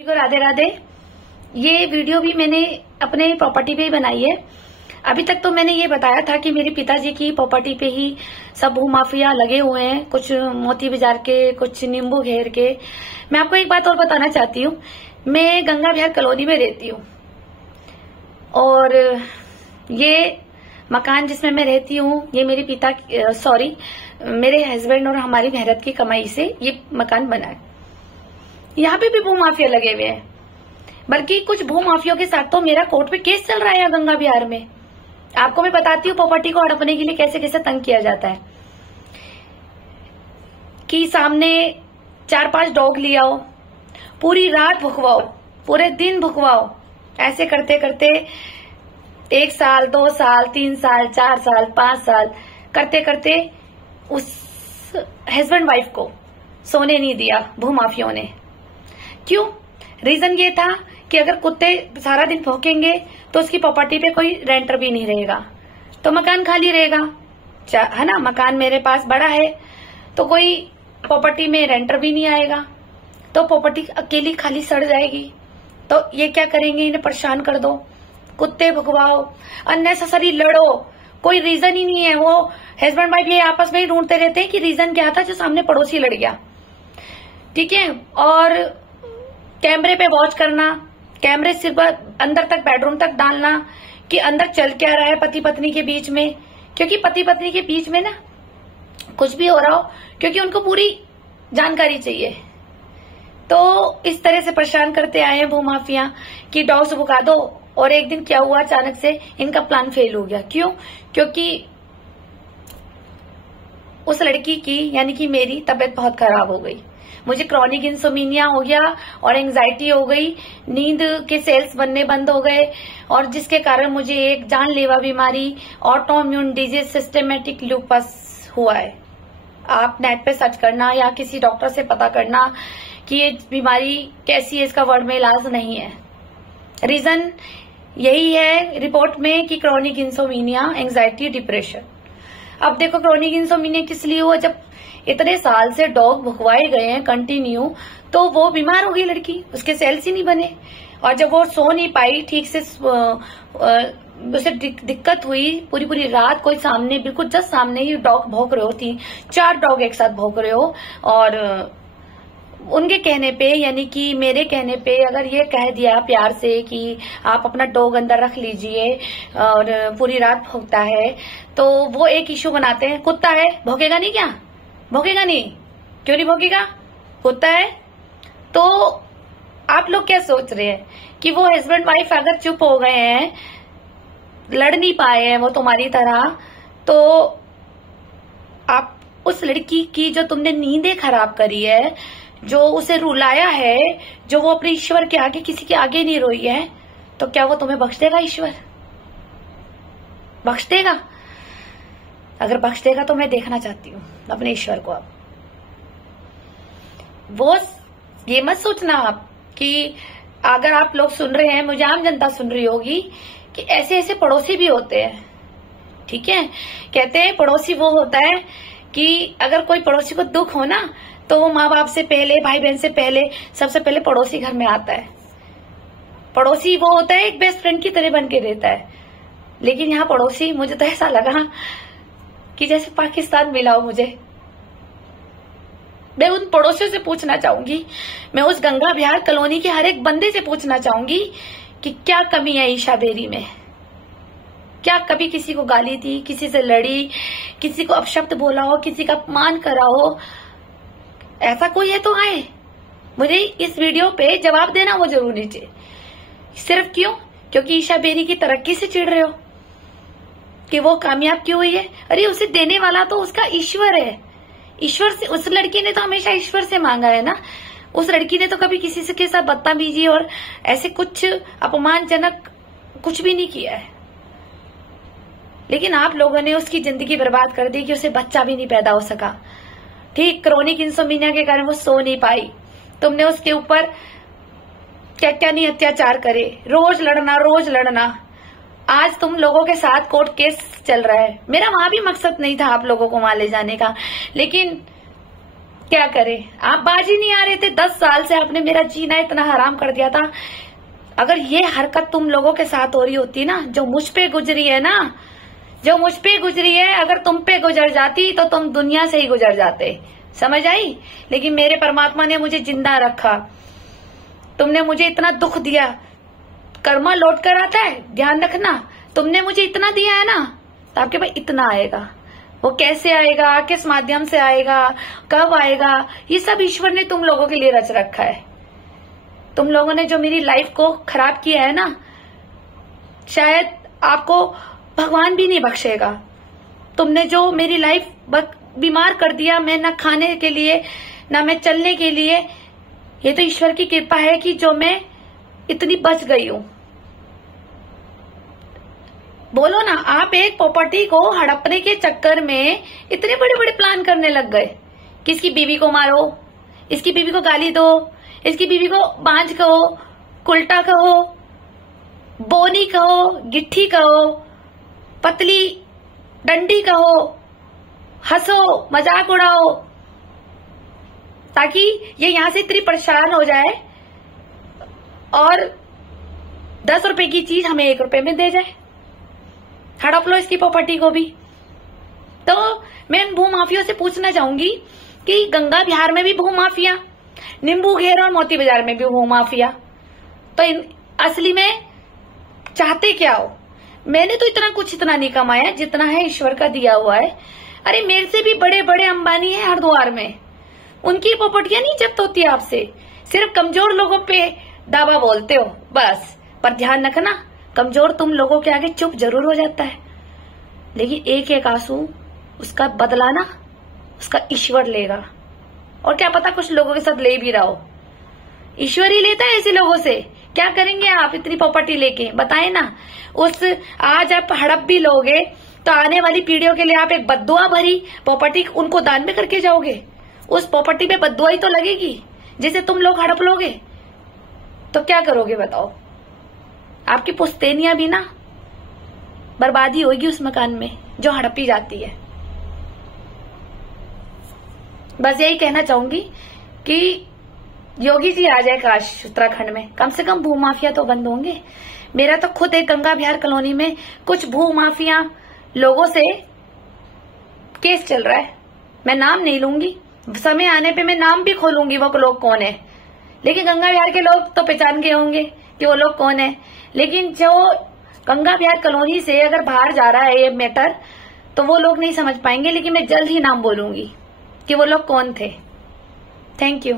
राधे राधे। ये वीडियो भी मैंने अपने प्रॉपर्टी पे ही बनाई है। अभी तक तो मैंने ये बताया था कि मेरे पिताजी की प्रॉपर्टी पे ही सब भूमाफिया लगे हुए हैं, कुछ मोती बाजार के, कुछ नींबू घेर के। मैं आपको एक बात और बताना चाहती हूँ, मैं गंगा विहार कॉलोनी में रहती हूँ और ये मकान जिसमें मैं रहती हूँ ये मेरे हस्बैंड और हमारी मेहनत की कमाई से ये मकान बना है। यहाँ पे भी भूमाफिया लगे हुए हैं, बल्कि कुछ भूमाफियों के साथ तो मेरा कोर्ट में केस चल रहा है गंगा विहार में। आपको मैं बताती हूँ प्रॉपर्टी को हड़पने के लिए कैसे कैसे तंग किया जाता है। कि सामने 4-5 डॉग ले आओ, पूरी रात भुकवाओ, पूरे दिन भुकवाओ। ऐसे करते करते 1 साल, 2 साल, 3 साल, 4 साल, 5 साल करते करते उस हस्बैंड वाइफ को सोने नहीं दिया भूमाफियों ने। क्यों? रीजन ये था कि अगर कुत्ते सारा दिन भौंकेंगे तो उसकी प्रॉपर्टी पे कोई रेंटर भी नहीं रहेगा, तो मकान खाली रहेगा, है ना। मकान मेरे पास बड़ा है तो कोई प्रॉपर्टी में रेंटर भी नहीं आएगा, तो प्रॉपर्टी अकेली खाली सड़ जाएगी। तो ये क्या करेंगे, इन्हें परेशान कर दो, कुत्ते भुगवाओ, अननेसेसरी लड़ो, कोई रीजन ही नहीं है। वो हस्बैंड वाइफ ये आपस में ही ढूंढते रहते हैं कि रीजन क्या था जो सामने पड़ोसी लड़ गया, ठीक है। और कैमरे पे वॉच करना, कैमरे सिर्फ अंदर तक बेडरूम तक डालना कि अंदर चल क्या रहा है पति पत्नी के बीच में, क्योंकि पति पत्नी के बीच में ना कुछ भी हो रहा हो, क्योंकि उनको पूरी जानकारी चाहिए। तो इस तरह से परेशान करते आए हैं भूमाफिया कि डॉग्स भुका दो। और एक दिन क्या हुआ, अचानक से इनका प्लान फेल हो गया। क्यों? क्योंकि उस लड़की की यानी कि मेरी तबीयत बहुत खराब हो गई। मुझे क्रॉनिक इंसोमिनिया हो गया और एंजाइटी हो गई, नींद के सेल्स बनने बंद हो गए, और जिसके कारण मुझे एक जानलेवा बीमारी ऑटोइम्यून डिजीज सिस्टेमेटिक लूपस हुआ है। आप नेट पे सर्च करना या किसी डॉक्टर से पता करना कि ये बीमारी कैसी है, इसका वर्ड में इलाज नहीं है। रीजन यही है रिपोर्ट में कि क्रॉनिक इंसोमिनिया, एंजाइटी, डिप्रेशन। अब देखो क्रॉनिक इंसोमिनिया किस लिए हुआ, जब इतने साल से डॉग भुकवाए गए हैं कंटिन्यू, तो वो बीमार हो गई लड़की, उसके सेल्स ही नहीं बने। और जब वो सो नहीं पाई ठीक से, उसे दिक्कत हुई, पूरी पूरी रात कोई सामने, बिल्कुल जस्ट सामने ही डॉग भौंक रहे हो, 4 डॉग एक साथ भौंक रहे हो, और उनके कहने पे यानी कि मेरे कहने पे अगर ये कह दिया प्यार से कि आप अपना डॉग अंदर रख लीजिए और पूरी रात भौंकता है, तो वो एक इश्यू बनाते हैं। कुत्ता है, भौंकेगा नहीं क्या? भौंकेगा नहीं, क्यों नहीं भौंकेगा? कुत्ता है। तो आप लोग क्या सोच रहे हैं कि वो हस्बैंड वाइफ अगर चुप हो गए हैं, लड़ नहीं पाए हैं वो तुम्हारी तरह, तो आप उस लड़की की जो तुमने नींदें खराब करी है, जो उसे रुलाया है, जो वो अपने ईश्वर के आगे किसी के आगे नहीं रोई है, तो क्या वो तुम्हें बख्श देगा? ईश्वर बख्श देगा? अगर बख्श देगा तो मैं देखना चाहती हूँ अपने ईश्वर को। अब वो ये मत सोचना आप कि अगर आप लोग सुन रहे हैं, मुझे आम जनता सुन रही होगी कि ऐसे ऐसे पड़ोसी भी होते हैं, ठीक है। कहते हैं पड़ोसी वो होता है कि अगर कोई पड़ोसी को दुख हो ना, तो वो माँ बाप से पहले, भाई बहन से पहले, सबसे पहले पड़ोसी घर में आता है। पड़ोसी वो होता है एक बेस्ट फ्रेंड की तरह बन के रहता है। लेकिन यहाँ पड़ोसी, मुझे तो ऐसा लगा कि जैसे पाकिस्तान मिला हो मुझे। मैं उन पड़ोसियों से पूछना चाहूंगी, मैं उस गंगा विहार कॉलोनी के हर एक बंदे से पूछना चाहूंगी कि क्या कमी है ईशा बेरी में? क्या कभी किसी को गाली दी, किसी से लड़ी, किसी को अपशब्द बोला हो, किसी का अपमान करा हो? ऐसा कोई है तो आए, मुझे इस वीडियो पे जवाब देना वो जरूर नीचे। सिर्फ क्यों? क्योंकि ईशा बेरी की तरक्की से चिढ़ रहे हो कि वो कामयाब क्यों हुई है? अरे उसे देने वाला तो उसका ईश्वर है। ईश्वर से, उस लड़की ने तो हमेशा ईश्वर से मांगा है ना। उस लड़की ने तो कभी किसी से के साथ बदतमीजी और ऐसे कुछ अपमानजनक कुछ भी नहीं किया है। लेकिन आप लोगों ने उसकी जिंदगी बर्बाद कर दी कि उसे बच्चा भी नहीं पैदा हो सका। ठीक, क्रॉनिक इंसोमिनिया के कारण वो सो नहीं पाई। तुमने उसके ऊपर क्या क्या नहीं अत्याचार करे, रोज लड़ना। आज तुम लोगों के साथ कोर्ट केस चल रहा है। मेरा वहां भी मकसद नहीं था आप लोगों को वहां ले जाने का, लेकिन क्या करें, आप बाज ही नहीं आ रहे थे। 10 साल से आपने मेरा जीना इतना हराम कर दिया था। अगर ये हरकत तुम लोगों के साथ हो रही होती ना, जो मुझ पे गुजरी है ना, जो मुझ पे गुजरी है, अगर तुम पे गुजर जाती तो तुम दुनिया से ही गुजर जाते, समझ आई। लेकिन मेरे परमात्मा ने मुझे जिंदा रखा। तुमने मुझे इतना दुख दिया, कर्मा लौट कर आता है, ध्यान रखना। तुमने मुझे इतना दिया है ना, तो आपके पास इतना आएगा। वो कैसे आएगा, किस माध्यम से आएगा, कब आएगा, ये सब ईश्वर ने तुम लोगों के लिए रच रखा है। तुम लोगों ने जो मेरी लाइफ को खराब किया है ना, शायद आपको भगवान भी नहीं बख्शेगा। तुमने जो मेरी लाइफ बीमार कर दिया, मैं ना खाने के लिए ना मैं चलने के लिए, ये तो ईश्वर की कृपा है कि जो मैं इतनी बच गई हूं। बोलो ना, आप एक प्रॉपर्टी को हड़पने के चक्कर में इतने बड़े बड़े प्लान करने लग गए कि इसकी बीवी को मारो, इसकी बीवी को गाली दो, इसकी बीवी को बांझ कहो, कुल्टा कहो, बोनी कहो, गिट्ठी कहो, पतली डंडी कहो, हंसो, मजाक उड़ाओ, ताकि ये यहां से इतनी परेशान हो जाए और 10 रुपए की चीज हमें 1 रुपए में दे जाए। हड़प लो इसकी प्रॉपर्टी को भी। तो मैं भू माफिया से पूछना चाहूंगी कि गंगा बिहार में भी भू माफिया, नींबू घेर और मोती बाजार में भी भू माफिया, तो असली में चाहते क्या हो? मैंने तो इतना नहीं कमाया जितना है ईश्वर का दिया हुआ है। अरे मेरे से भी बड़े बड़े अंबानी है हरिद्वार में, उनकी प्रॉपर्टियां नहीं जब्त होती आपसे। सिर्फ कमजोर लोगों पे दावा बोलते हो बस। पर ध्यान रखना, कमजोर तुम लोगों के आगे चुप जरूर हो जाता है, लेकिन एक एक आंसू उसका बदला ना, उसका ईश्वर लेगा। और क्या पता कुछ लोगों के साथ ले भी रहा हो, ईश्वर ही लेता है ऐसे लोगों से। क्या करेंगे आप इतनी प्रॉपर्टी लेके, बताए ना। आज आप हड़प भी लोगे तो आने वाली पीढ़ियों के लिए आप एक बद्दुआ भरी प्रॉपर्टी उनको दान में करके जाओगे। उस प्रॉपर्टी पे बद्दुआ ही तो लगेगी जिसे तुम लोग हड़प लोगे। तो क्या करोगे बताओ? आपकी पुश्तैनियां भी ना बर्बादी होगी उस मकान में जो हड़पी जाती है। बस यही कहना चाहूंगी कि योगी जी आ जाए काश उत्तराखंड में, कम से कम भू माफिया तो बंद होंगे। मेरा तो खुद एक गंगा बिहार कॉलोनी में कुछ भू माफिया लोगों से केस चल रहा है। मैं नाम नहीं लूंगी, समय आने पे मैं नाम भी खोलूंगी वो लोग कौन है। लेकिन गंगा बिहार के लोग तो पहचान गए होंगे कि वो लोग कौन है। लेकिन जो गंगा बिहार कॉलोनी से अगर बाहर जा रहा है ये मैटर, तो वो लोग नहीं समझ पाएंगे। लेकिन मैं जल्द ही नाम बोलूंगी कि वो लोग कौन थे। Thank you.